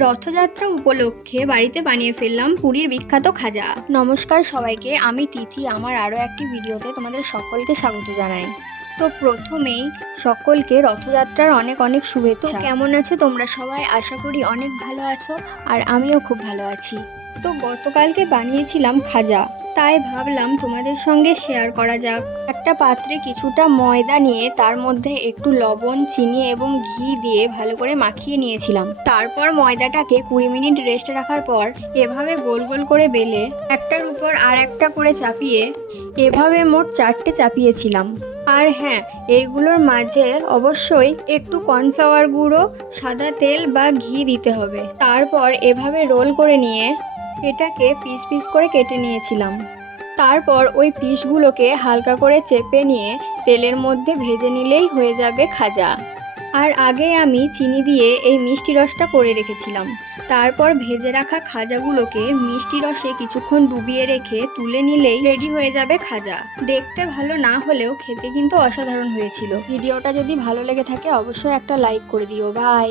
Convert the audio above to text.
রথযাত্রা উপলক্ষে বাড়িতে বানিয়ে ফেললাম পুরীর বিখ্যাত খাজা। নমস্কার সবাইকে, আমি তিথি। আমার আরও একটি ভিডিওতে তোমাদের সকলকে স্বাগত জানাই। তো প্রথমেই সকলকে রথযাত্রার অনেক অনেক শুভেচ্ছা। কেমন আছো তোমরা সবাই? আশা করি অনেক ভালো আছো, আর আমিও খুব ভালো আছি। তো গতকালকে বানিয়েছিলাম খাজা, তাই ভাবলাম তোমাদের সঙ্গে শেয়ার করা যাক। একটা পাত্রে কিছুটা ময়দা নিয়ে তার মধ্যে একটু লবণ, চিনি এবং ঘি দিয়ে ভালো করে মাখিয়ে নিয়েছিলাম। তারপর ময়দাটাকে 20 মিনিট রেস্টে রাখার পর এভাবে গোল গোল করে বেলে একটার উপর আর একটা করে চাপিয়ে এভাবে মোট 4টে চাপিয়েছিলাম। আর হ্যাঁ, এইগুলোর মাঝে অবশ্যই একটু কর্নফ্লাওয়ার গুঁড়ো, সাদা তেল বা ঘি দিতে হবে। তারপর এভাবে রোল করে নিয়ে এটাকে পিস পিস করে কেটে নিয়েছিলাম। তারপর ওই পিসগুলোকে হালকা করে চেপে নিয়ে তেলের মধ্যে ভেজে নিলেই হয়ে যাবে খাজা। আর আগে আমি চিনি দিয়ে এই মিষ্টি রসটা করে রেখেছিলাম। তারপর ভেজে রাখা খাজাগুলোকে মিষ্টি রসে কিছুক্ষণ ডুবিয়ে রেখে তুলে নিলেই রেডি হয়ে যাবে খাজা। দেখতে ভালো না হলেও খেতে কিন্তু অসাধারণ হয়েছিল। ভিডিওটা যদি ভালো লেগে থাকে অবশ্যই একটা লাইক করে দিও। বাই।